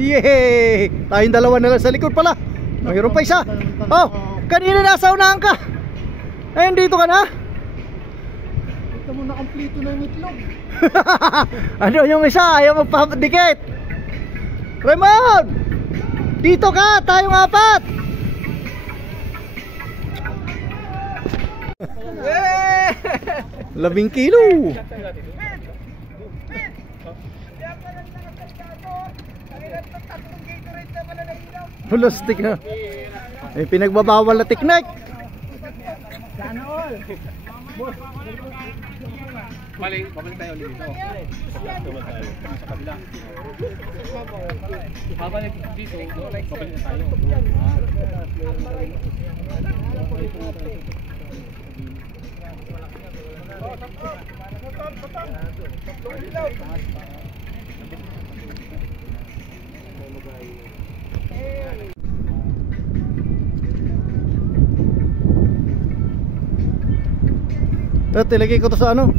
Yay! Tayong dalawa na lang sa likod pala. Mayroon pa isa. Oh, kanina nasa unahan ka. Ayun, dito ka na. Ito mo na kompleto na yung itlog. Ano yung isa? Ayaw magpapadikit. Raymond! Dito ka! Tayong apat! 11 kilo! Plastic na. May pinagbabawal na teknik. Sana all. Babalik tayo ulit dito. Sa kabila. Babalik dito, babalik na tayo. Ito, ilagay ko to sa ano?